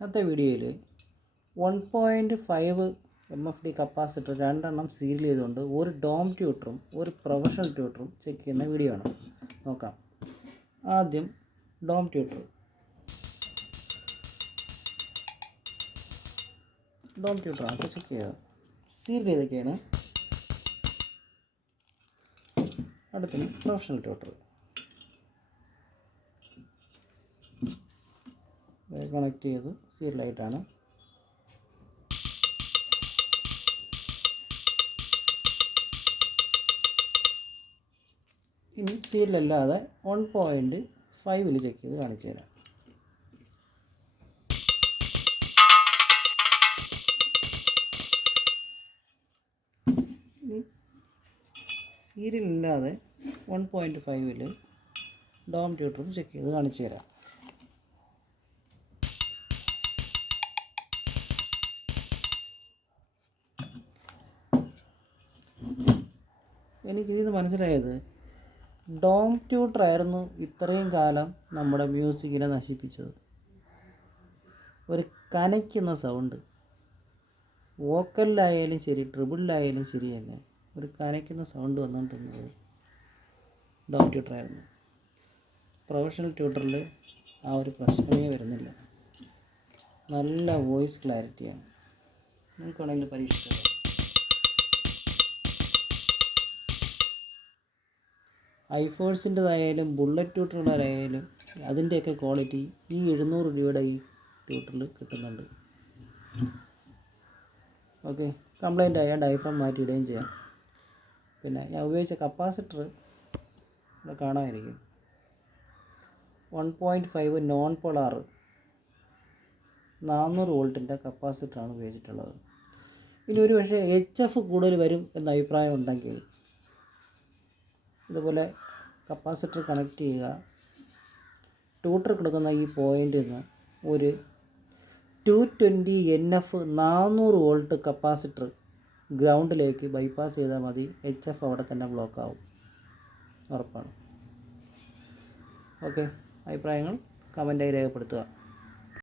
ഇന്നത്തെ വീഡിയോയിൽ 1.5 MFD capacitor രണ്ടെണ്ണം സീരിയൽ ചെയ്തുകൊണ്ട് ഒരു ഡോം ട്യൂട്ടറും ഒരു പ്രൊഫഷണൽ ട്യൂട്ടറും ചെക്ക് ചെയ്യുന്ന വീഡിയോ ആണ്. നോക്കാം. ആദ്യം ഡോം ട്യൂട്ടർ ആണ് ചെക്ക് ചെയ്യുക. സീരിയൽ ചെയ്തൊക്കെയാണ്. അടുത്തത് പ്രൊഫഷണൽ ട്യൂട്ടർ കണക്ട് ചെയ്ത് സീരിയലായിട്ടാണ്. ഇനി സീരിയലല്ലാതെ 1.5 ചെക്ക് ചെയ്ത് കാണിച്ചു തരാം. ഇനി സീരിയലില്ലാതെ 1.5 ഡോം ട്യൂട്ടറും ചെക്ക് ചെയ്ത് കാണിച്ചു തരാം. എനിക്കിത് മനസ്സിലായത് ഡോം ട്യൂട്ടറായിരുന്നു ഇത്രയും കാലം നമ്മുടെ മ്യൂസിക്കിനെ നശിപ്പിച്ചത്. ഒരു കനയ്ക്കുന്ന സൗണ്ട്, വോക്കലിലായാലും ശരി ട്രിബിളിലായാലും ശരി തന്നെ ഒരു കനയ്ക്കുന്ന സൗണ്ട് വന്നുകൊണ്ടിരുന്നത് ഡോം ട്യൂട്ടറായിരുന്നു. പ്രൊഫഷണൽ ട്യൂട്ടറിൽ ആ ഒരു പ്രശ്നമേ വരുന്നില്ല. നല്ല വോയിസ് ക്ലാരിറ്റിയാണ്. നമുക്ക് വേണമെങ്കിൽ പരീക്ഷിക്കാം. ഐഫോഴ്സിൻ്റെതായാലും ബുള്ളറ്റ് ട്യൂട്ടറുകളായാലും അതിൻ്റെയൊക്കെ ക്വാളിറ്റി ഈ 700 രൂപയുടെ ഈ ട്യൂട്ടറിൽ കിട്ടുന്നുണ്ട്. ഓക്കെ, കംപ്ലൈൻ്റ് ആയാൽ ഡയഫ്രം മാറ്റിയിടുകയും ചെയ്യാം. പിന്നെ ഞാൻ ഉപയോഗിച്ച കപ്പാസിറ്റർ ഇവിടെ കാണാമായിരിക്കും. 1.5 നോൺ പോളാർ 400 വോൾട്ടിൻ്റെ കപ്പാസിറ്ററാണ് ഉപയോഗിച്ചിട്ടുള്ളത്. ഇനി ഒരു പക്ഷേ HF കൂടുതൽ വരും എന്ന അഭിപ്രായം ഉണ്ടെങ്കിൽ ഇതുപോലെ കപ്പാസിറ്റർ കണക്ട് ചെയ്യുക. ട്യൂട്ടർ കൊടുക്കുന്ന ഈ പോയിൻ്റിൽ നിന്ന് ഒരു 220 NF 400 വോൾട്ട് കപ്പാസിറ്റർ ഗ്രൗണ്ടിലേക്ക് ബൈപ്പാസ് ചെയ്താൽ മതി. HF അവിടെ തന്നെ ബ്ലോക്ക് ആവും, ഉറപ്പാണ്. ഓക്കെ, അഭിപ്രായങ്ങൾ കമൻറ്റായി രേഖപ്പെടുത്തുക.